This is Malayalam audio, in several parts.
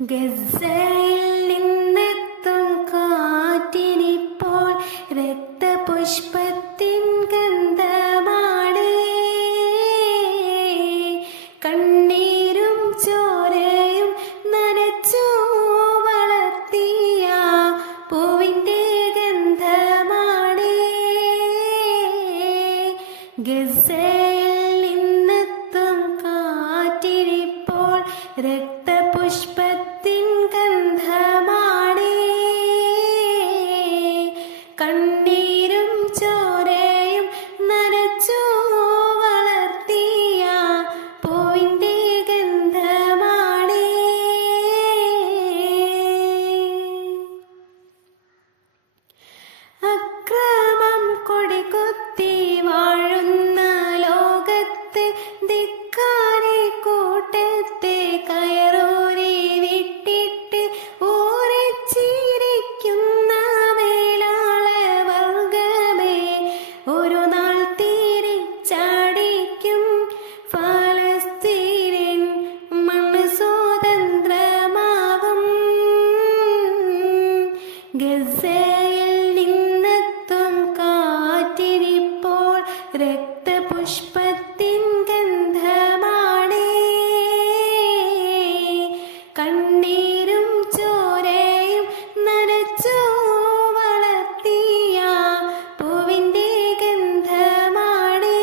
ഗസയിൽ നിന്നെത്തും കാറ്റിനിപ്പോൾ രക്തപുഷ്പത്തിൻ ഗന്ധമാണ്. കണ്ണീരും ചോരയും നനച്ചു വളർത്തിയ പൂവിൻ്റെ ഗന്ധമാണ്. ഗസയിൽ നിന്നെത്തും കാറ്റിനിപ്പോൾ രക്തപുഷ്പത്തിൻ ഗന്ധമാണ്. കണ്ണീരും ചോരയും നനച്ചു വളർത്തിയ പൂവിൻ്റെ ഗന്ധമാണ്. അക്രമം കൊടികുത്തി വാഴുന്ന ലോകത്ത് ധിക്കാരെ കൂട്ടത്തെ കയറൂരി വിട്ടിട്ട് ഊറിച്ചിരിക്കുന്ന മേലാള വർഗമേ, ഒരു നാൾ തിരിച്ചടിക്കും ഫലസ്തീനിൻ മണ്ണ് സ്വതന്ത്രമാകും. ഗസയിൽ നിന്നെത്തും കാറ്റിനിപ്പോൾ രക്തപുഷ്പത്തിൻ ഗന്ധമാണ്. കണ്ണീരും ചോരയും നനച്ചു വളർത്തിയ പൂവിൻ്റെ ഗന്ധമാണ്.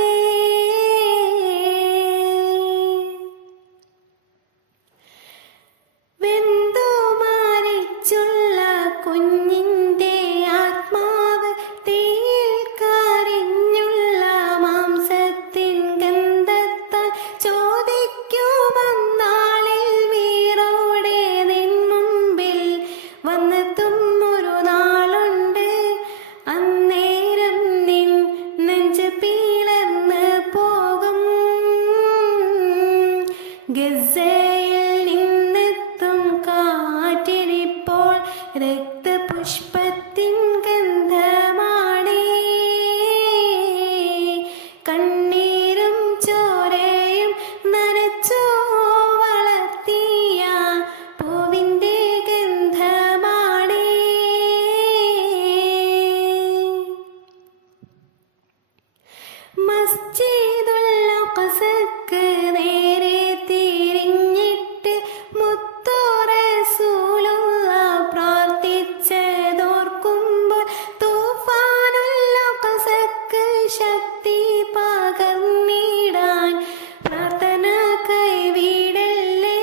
വെന്തു മരിച്ചുള്ള കുഞ്ഞിൻ്റെ ആത്മാവ് തീയിൽ കരിഞ്ഞുള്ള മാംസത്തിൻ ഗന്ധത്താൽ ചോദിക്കുമന്നാളിൽ വീറോടെ നിൻ മുമ്പിൽ വന്നെത്തും ഒരു നാളുണ്ട്. അന്നേരം നിൻ നെഞ്ച് പിളർന്ന് പോകും. ഗസയിൽ നിന്നെത്തും കാറ്റിനിപ്പോൾ രക്തപുഷ്പത്തിൻ ഗന്ധമാണ്. കണ്ണീരും ചോരയും നനച്ചു വളർത്തിയ പൂവിൻ്റെ ഗന്ധമാണ്. മസ്ജിദുൽ അഖ്സക്ക് നേരെ തിരിഞ്ഞിട്ട് മുത്തു റസൂലുള്ളാഹ് പ്രാർത്ഥിച്ചതോർക്കുമ്പോൾ തൂഫാനുൽ അഖ്സക്ക് ശക്തി പകർന്നിടാൻ പ്രാർത്ഥന കൈവിടല്ലേ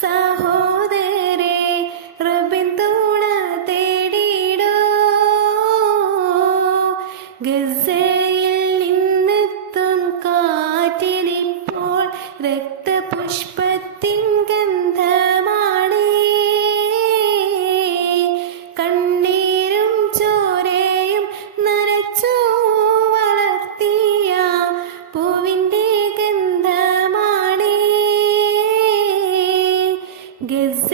സഹോദരേ, റബ്ബിൻ തുണ തേടിയിടൂ. ഗസയിൽ നിന്നെത്തും കാറ്റിനിപ്പോൾ രക്തപുഷ്പത്തിൻ ഗന്ധമാണ്. കണ്ണീരും ചോരയും നനച്ചു വളർത്തിയ പൂവിൻ്റെ ഗന്ധമാണ്. ഗസ